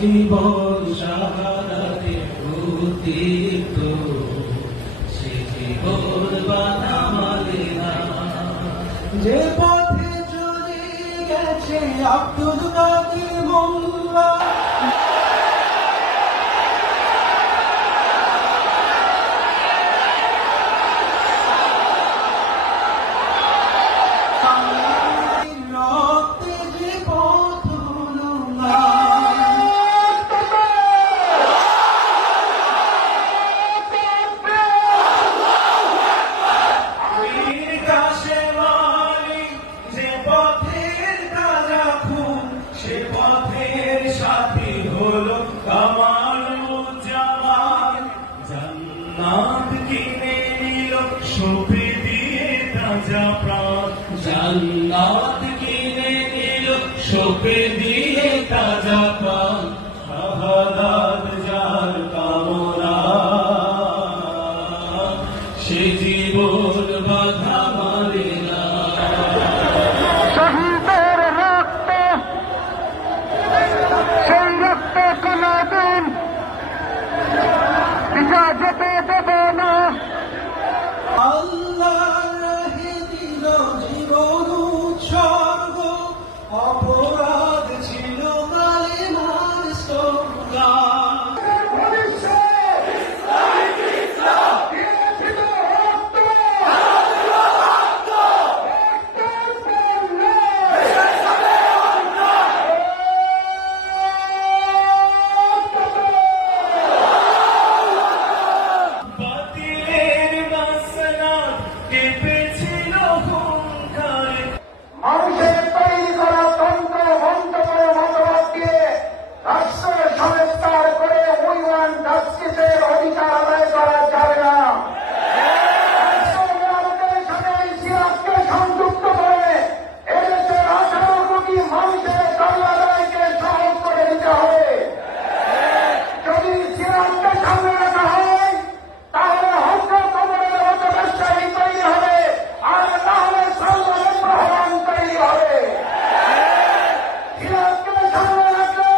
জীবন শাহাদাতে উদ্দীপ্ত, সে জীবন বাধা মানে না। যে পথে চলে গেছে আব্দুল কাদের মোল্লা, সে পথের সাথী হলো কামারুজ্জামান। জান্নাত কিনে নিল সঁপে দিয়ে তাজা প্রাণ, জান্নাত কিনে নিল সঁপে দিয়ে তাজা প্রাণ। শাহাদাত যার কামনা, সে জীবন বাধা মানে না। যেতে দেবে না। আল্লাহ রাহে দিল জীবন উৎসর্গ, অপরাধ ছিল কালেমার স্লোগান। মানুষের তৈরি করা তন্ত্র মন্ত্র করে মতবাদ দিয়ে রাষ্ট্রের সংস্কার করে উইওয়ান জাস্টিসের অধিকার আদায় করা যাবে না। রাষ্ট্রের সাথে সিরাজকে সংযুক্ত করে এদেশের 18 কোটি মানুষের দাবি আদায়কে সহজ করে দিতে হবে। যদি সিরাজকে সামনে রাখা হয় তাহলে হত্যা কবরের মতো ব্যবসায়ী তৈরি হবে, আর না হলে সালমানের প্রহরান তৈরি হবে। সিরাজকে সামনে রাখলে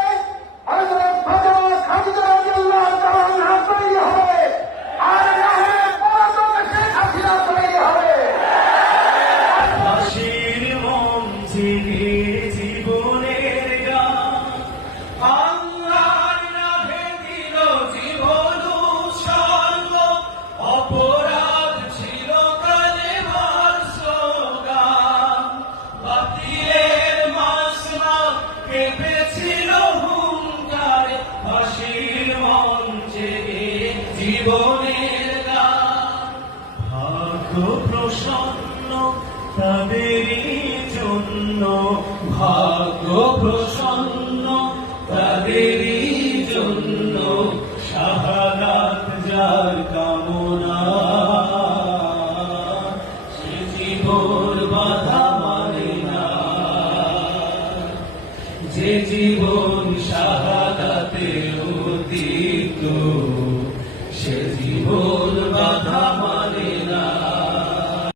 হযরত ফাতেমা খাদিজা রাদিয়াল্লাহু তাআলা আনহা তৈরি হবে, আর না হলে পলাতক শেখ হাসিনা তৈরি হবে। ফাঁসির মঞ্চে জীবনের গান, আল্লাহর রাহে দিল জীবন উৎসর্গ, অপরাধ ছিল কালেমার স্লোগান। বাতিলের মাসনা কেঁপেছিল হুঙ্কারে, ফাঁসির মঞ্চে জীবনের গান। ভাগ্য প্রসন্ন তাদেরই জন্য, ভাগ্য প্রসন্ন তাদেরই জন্য, শাহাদাত যার কামনা, সে জীবন বাধা মানে না। যে জীবন